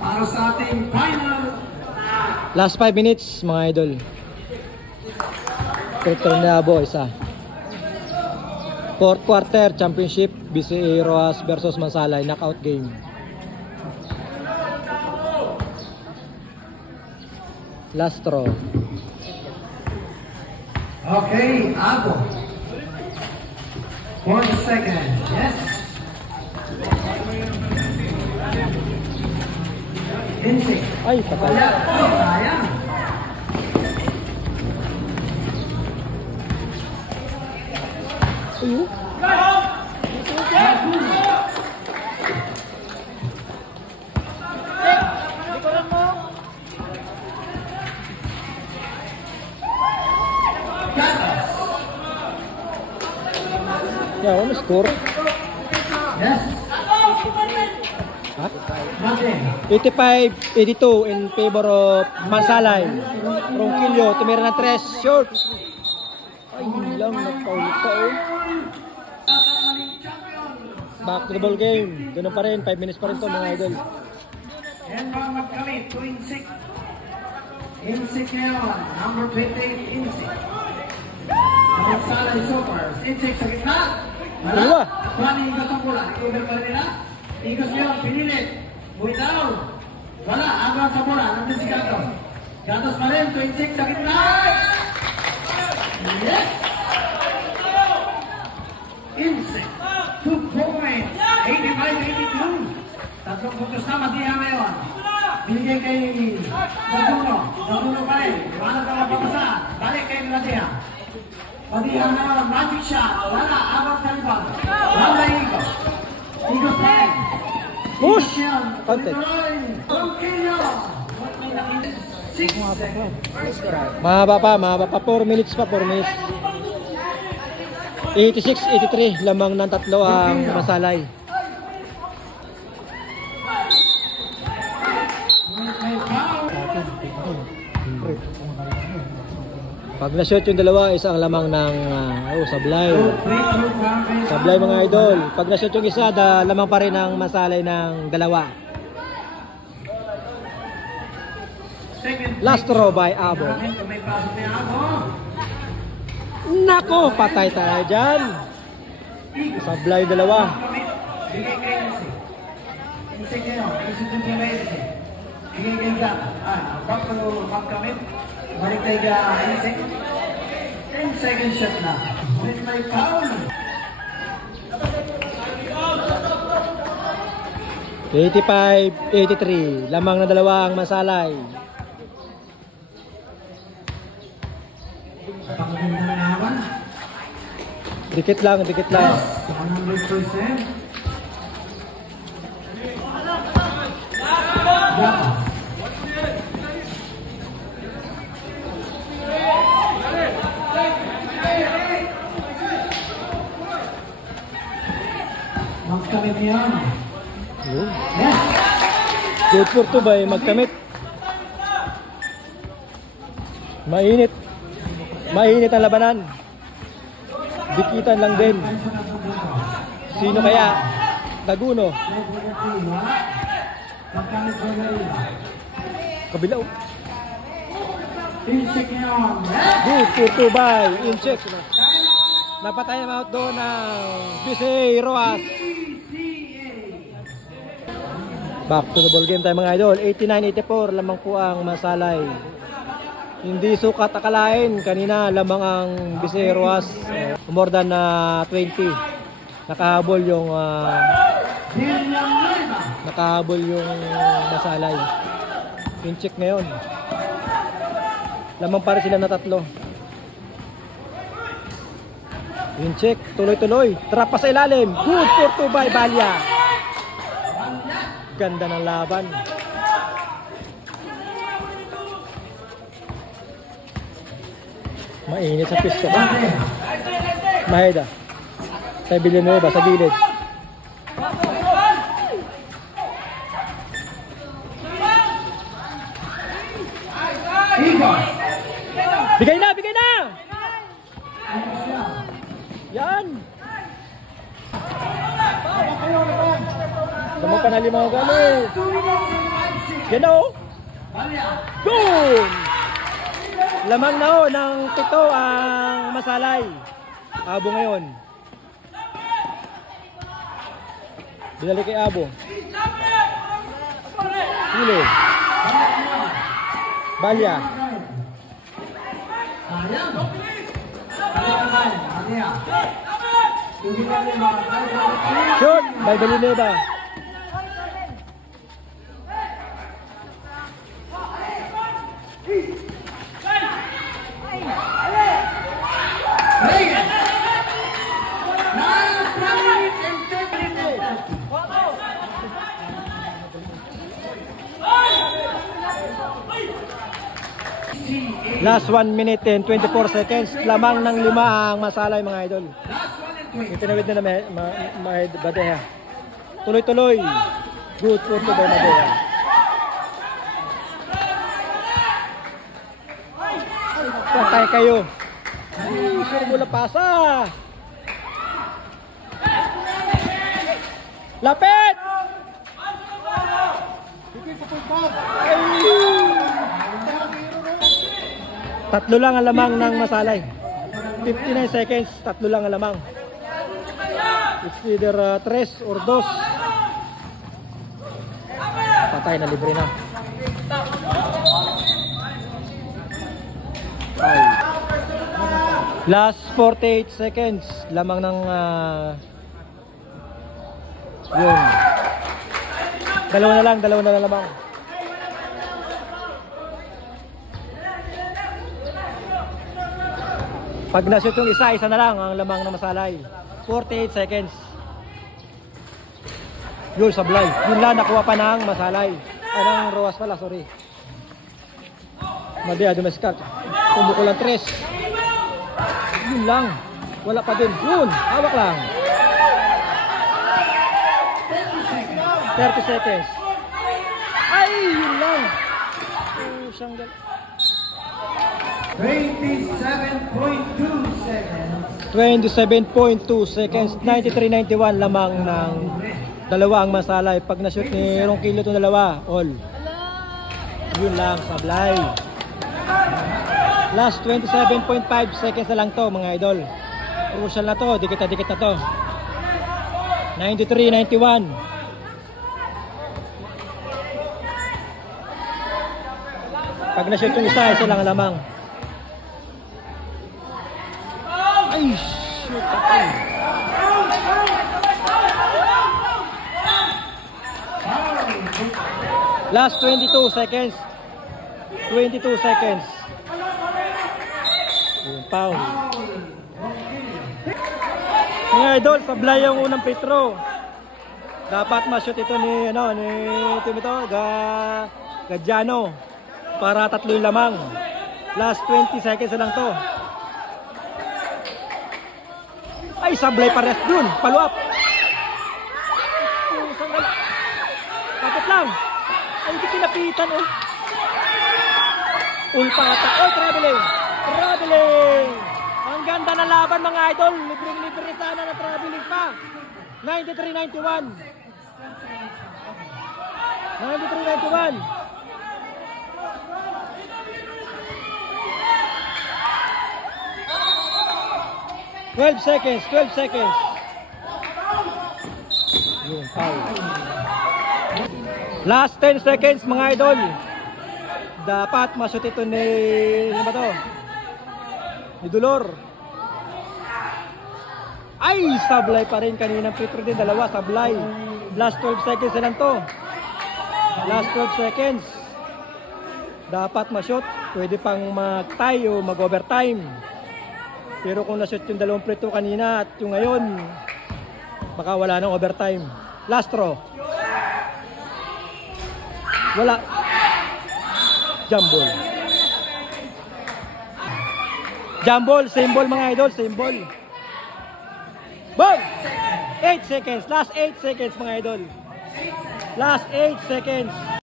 Para sa ating final. Last 5 minutes mga idol. Tornado isa. Fourth quarter championship, BCA Rojas versus Mansalay knockout game. Last draw. Okay, Abo. For the second. Yes. Insik. Ay, patay. Sayang. Ayo. Ya, ano score? Yes. Ha? Nothing. 85-82 in favor of Mansalay. Ronquillo, tumira ng 3, short. Ay, hindi lang, nagpaulit pa oh. Back to the ball game. Ganun pa rin, 5 minutes pa rin to mga idol. And mga magkamit to Insik. Insik ngayon, number 28, Insik. Mansalay Supers. Insik sa gitna. Dalawa. Plani Igos ang bola. Cover pa rin nila. Igos ngayon, pinilit. Buhay down. Wala, agad sa bola. Nandun si Gatos. Gatos pa rin, 26 sa gitna. Yes! Insik. 2 points. 85-82. Tatlong puntos na Matiha ngayon. Binigay kay Daguno. Daguno pa rin. Iwanag ka mapapasa. Balik kay Matiha. Matiha ngayon. Magic shot. Wala. Agad sa rebound. Wala Igos. Igos pa rin. Push! Contact. Mahaba pa, 4 minutes pa, 4 minutes. 86-83, lamang ng tatlo ang Mansalay. Pag na-shot yung dalawa, isang lamang ng sablay. Sablay mga idol. Pag na-shot yung isa, lamang pa rin ang Mansalay ng dalawa. Last throw by Abo. Nako, patay tayo dyan. Sablay dalawa. Balik tayo Insik. 10 second shot na. With my foul. 85-83, lamang na dalawa ang Mansalay. Dikit lang, dikit lang. 100%. Magkamit yan. Yes. Good for 2 ba magkamit. Mainit. Mainit ang labanan. Dikitan lang din. Sino kaya? Daguno. Kabilaw. Good for 2 by Insik. Napatay ang out doon ng BCA Rojas. Back to the ball game tayo mga idol. 89-84 lamang po ang Mansalay. Hindi sukat akalain. Kanina lamang ang BCA Rojas. More than 20. Nakahabol yung Mansalay. Pincheck ngayon. Lamang pa rin sila na tatlo. Pincheck. Tuloy-tuloy. Trap pa sa ilalim. Good for 2 by Balya. Ganda ng laban. Mainit sa pisto. Maheda. Sa Villanueva, sa gilid. Bigay na, bigay na! Yan! Lamang panali mga gamit. 2 minutes and 5 seconds. Yan o. Balya. Boom! Lamang na o ng 7 ang Masalay. Abo ngayon. Binalik kay Abo. Hilo. Balya. Sayang. Balya. Shoot! By Balineba. Last 1 minute and 24 seconds. Lamang ng 5 ang Masalay mga idol. Itinawid na Badeha. Tuloy-tuloy. Good for to by Badeha. Patay kayo. Sure mula pasa. Lapit! Tatlo lang ang lamang ng Masalay. 59 seconds, tatlo lang ang lamang. It's either 3 or 2. Patay na, libre na. Last 48 seconds, lamang ng yun. Dalawa na lang lamang. Pag nashoot yung isa na lang ang lamang na Masalay. 48 seconds. Yun, sablay. Yun lang, nakuha pa ng Masalay. Ay, ng Roas pala, sorry. Madea, Dumescat. Pumuko lang 3. Yun lang. Wala pa din. Yun, hawak lang. 30 seconds. Ay, yun lang. Siyang 27.2 seconds. 27.2 seconds. 93-91 lamang ng dalawa ang Masalay. Pag na-shoot ni Ronquillo itong dalawa, all. Yun lang, sablay. Last 27.5 seconds na lang to mga idol. Crucial na to, dikit na to. 93-91. Pag na-shoot yung isa lang lamang. Ay, shoot. Last 22 seconds. 22 seconds. Foul. Mga idol, sablay yung unang Petro. Dapat ma-shoot ito ni Gadiano para 3 lamang. Last 20 seconds na lang to. Ay, sablay pares dun. Follow up. Kapit lang. Ay, hindi pinapitan oh. Ulpata. Oh, traveling. Ang ganda na laban mga idol. Libre sana na traveling pa. 93-91. 93-91. Twelve seconds. Yung foul. Last 10 seconds mga idol. Dapat ma-shoot ito ni Dolor. Ay, sablay pa rin kaninang Petro din. Dalawa, sablay. Last 12 seconds na lang to. Last 12 seconds. Dapat ma-shoot. Pwede pang mag-tie o mag-overtime. Pero kung na-shoot yung dalawang Petro kanina at yung ngayon, baka wala nang overtime. Last throw. Wala. Jambol, symbol mga idol, symbol. Boom! 8 seconds, last 8 seconds mga idol. Last 8 seconds.